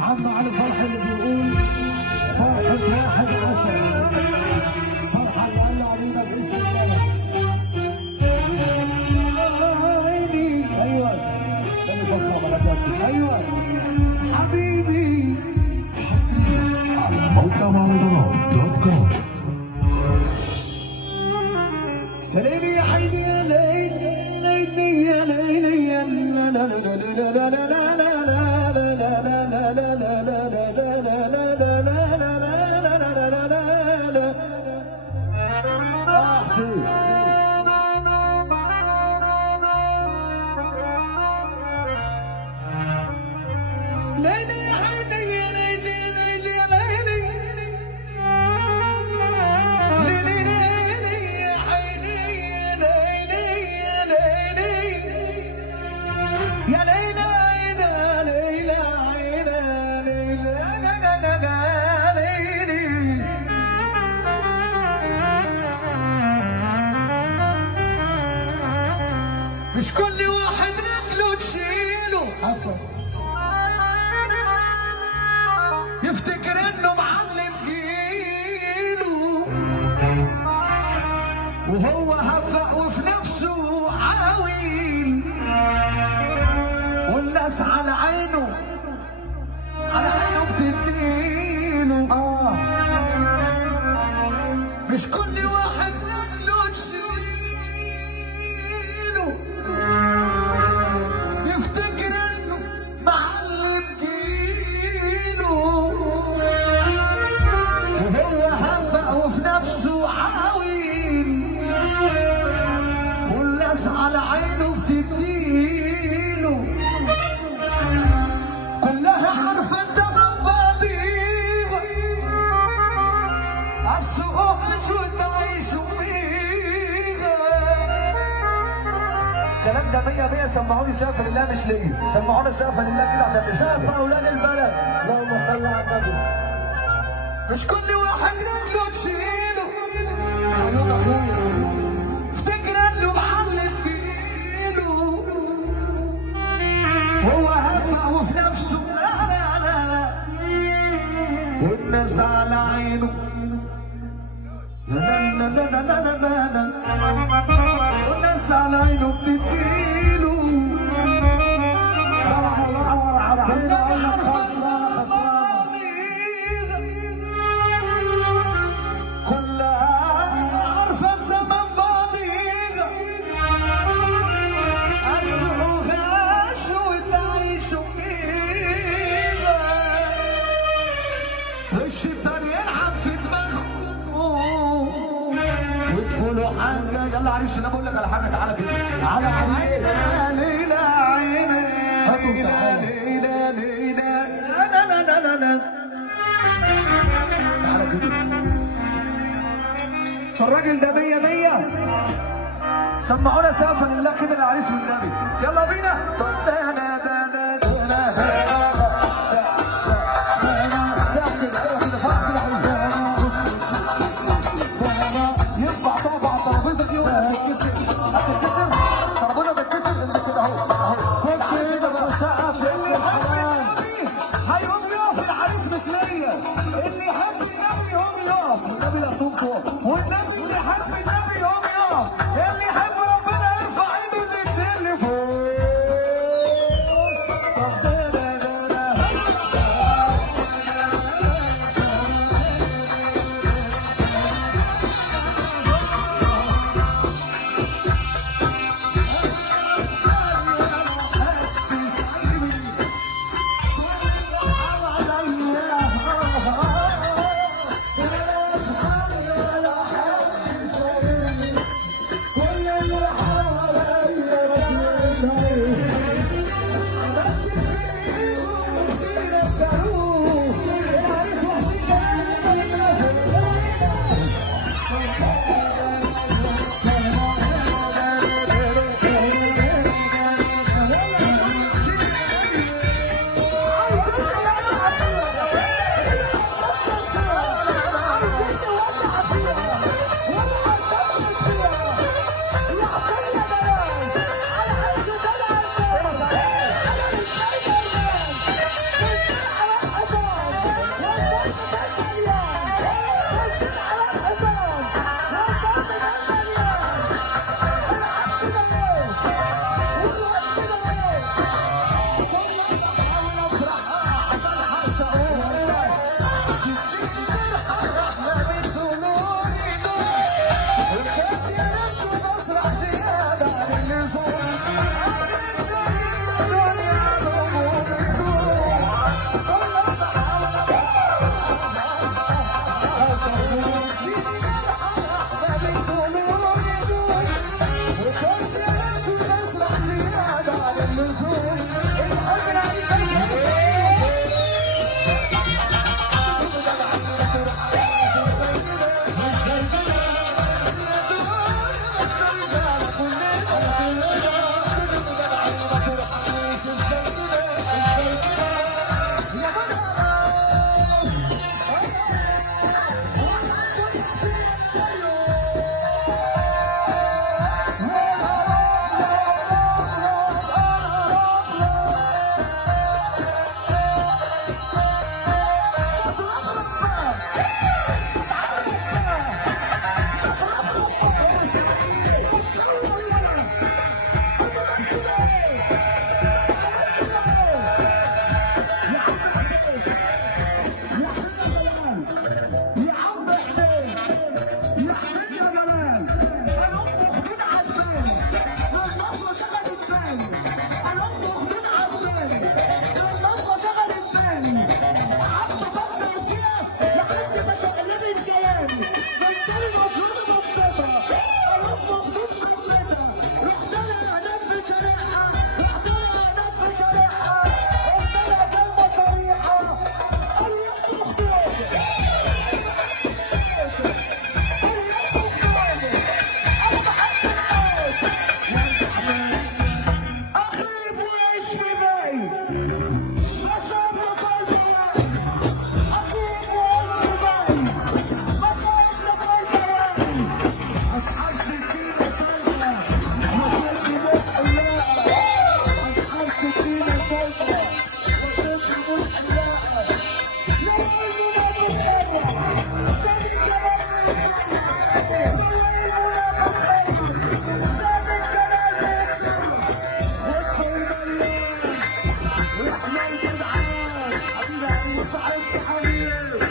عم على الفرحة اللي بيقول فرحة 11 فرحة اللي قال علينا باسم الملك. ايوه تاني فرحة بلد ياسر. ايوه حبيبي حصريا على موقع مهرجانات.com. يا ليلي يا حيدي يا ليلي ليلي يا ليلي يا لا لا لا لا لا لا مش كل واحد رجله تشيله يفتكر انه معلم جيله وهو هفق وفي نفسه عاوي والناس على عينه بتديله. مش كل واحد رجله تشيله يفتكر انه معلم جيله وهو هفق وفي نفسه عاوي والناس على عينه بتديله. كلها عارفه انت من بعضيها عالسوق وتعيشوا فيها. الكلام ده 100 سمعوني سقف لله مش ليا، سمعونا سقف لله كده عشان سقف اولاد البلد. اللهم صل على النبي. مش كل واحد رجله تشيله حبيب اخويا افتكر انه معلم جيله هو هفق وفي نفسه لا لا لا لا والناس على عينه لا لا لا لا لا لا لا والناس على عينه بتديله. يلا عريس انا بقول لك على حاجه تعالى كده على عريس ليلى عيني ليلى ليلى لا لا لا لا لا تعالى كده الراجل ده 100 100. سمعونا سقفا لله كده العريس والنبي، يلا بينا. ينفع تقف على الترابيزه دي ولا تتكسر؟ هتتكسر؟ ترابيزه تتكسر انت كده اهو اهو كده بقى. سقف يا ابن الحلال. هيقوم يقف العريس مثليا، اللي يحب النبي يقوم يقف، والنبي لا تقوم تقف، والنبي اللي يحب النبي يقوم يقف، اللي يحب ربنا يرفع ايده الاتنين لفوق. حبيبي حبيبي